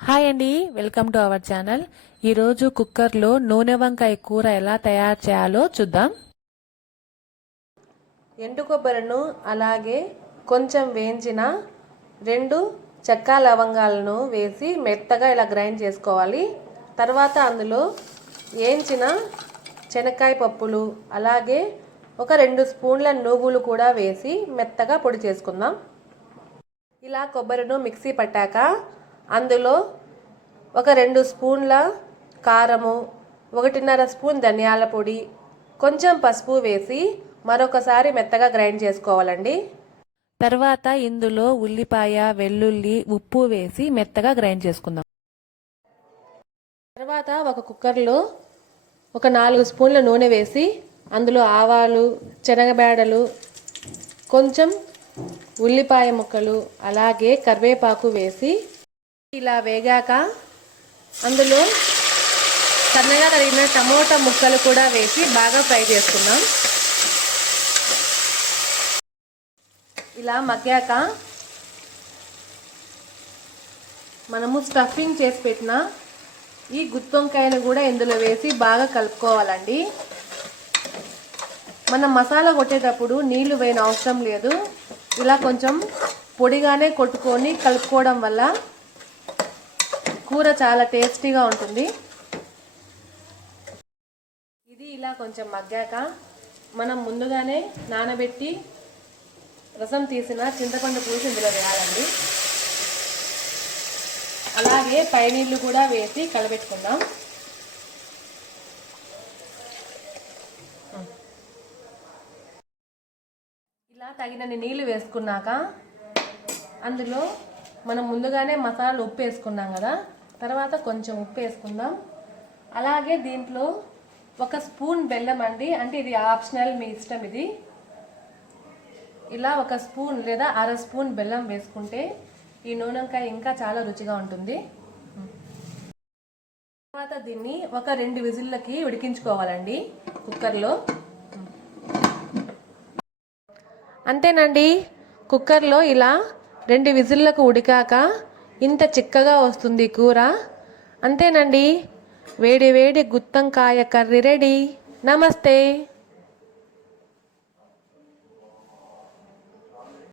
Hi అండి, welcome to our channel. ఈరోజు కుక్కర్లో నూనె వంకాయ కూర ఎలా తయారు చేయాలో చూద్దాం. ఎండు కొబ్బరిను అలాగే కొంచెం వేయించిన 2 చెక్క లవంగాలను వేసి మెత్తగా ఇలా గ్రైండ్ చేసుకోవాలి. తర్వాత అందులో వేయించిన శనక్కాయ పప్పులు అలాగే ఒక 2 స్పూన్ల నువ్వులు కూడా వేసి మెత్తగా పొడి చేసుకుందాం. ఇలా కొబ్బరిను మిక్సీ పట్టాక అందులో ఒక 2 స్పూన్ల కారము, 1.5 స్పూన్ ధనియాల పొడి, కొంచెం పసుపు వేసి మరొకసారి మెత్తగా గ్రైండ్ చేసుకోవాలండి. తర్వాత ఇందులో ఉల్లిపాయ, వెల్లుల్లి, ఉప్పు వేసి మెత్తగా గ్రైండ్ చేసుకుందాం. తర్వాత ఒక కుక్కర్లో ఒక 4 స్పూన్ల నూనె వేసి అందులో ఆవాలు, శనగబేడలు, కొంచెం ఉల్లిపాయ ముక్కలు అలాగే కరివేపాకు వేసి ఇలా వేగాక అందులో సన్నగా తరిగిన టమోటా ముక్కలు కూడా వేసి బాగా ఫ్రై చేసుకుందాం. ఇలా మగ్గాక మనము స్టఫింగ్ చేసి పెట్టిన ఈ గుత్తొంకాయను కూడా ఇందులో వేసి బాగా కలుపుకోవాలండి. మనం మసాలా కొట్టేటప్పుడు నీళ్లు వేయని అవసరం లేదు. ఇలా కొంచెం పొడిగానే కొట్టుకొని కలుపుకోవడం వల్ల కూర చాలా టేస్టీగా ఉంటుంది. ఇది ఇలా కొంచెం మగ్గాక మనం ముందుగానే నానబెట్టి రసం తీసిన చింతపండు పులుసు ఇందులో వేయాలండి. అలాగే పైనీళ్ళు కూడా వేసి కలబెట్టుకుందాం. ఇలా తగినన్ని నీళ్లు వేసుకున్నాక అందులో మనం ముందుగానే మసాలాలు ఉప్పు వేసుకున్నాం కదా, తర్వాత కొంచెం ఉప్పు వేసుకుందాం. అలాగే దీంట్లో 1 స్పూన్ బెల్లం అండి, అంటే ఇది ఆప్షనల్, మీ ఇష్టం. ఇది ఇలా 1 స్పూన్ లేదా 1/2 స్పూన్ బెల్లం వేసుకుంటే ఈ నూనెంకాయ ఇంకా చాలా రుచిగా ఉంటుంది. తర్వాత దీన్ని ఒక 2 విజిల్లకి ఉడికించుకోవాలండి కుక్కర్లో. అంతేనండి, కుక్కర్లో ఇలా 2 విజిల్లకు ఉడికాక ఇంత చిక్కగా వస్తుంది కూర. అంతేనండి, వేడి వేడి గుత్తొంకాయ కర్రీ రెడీ. నమస్తే.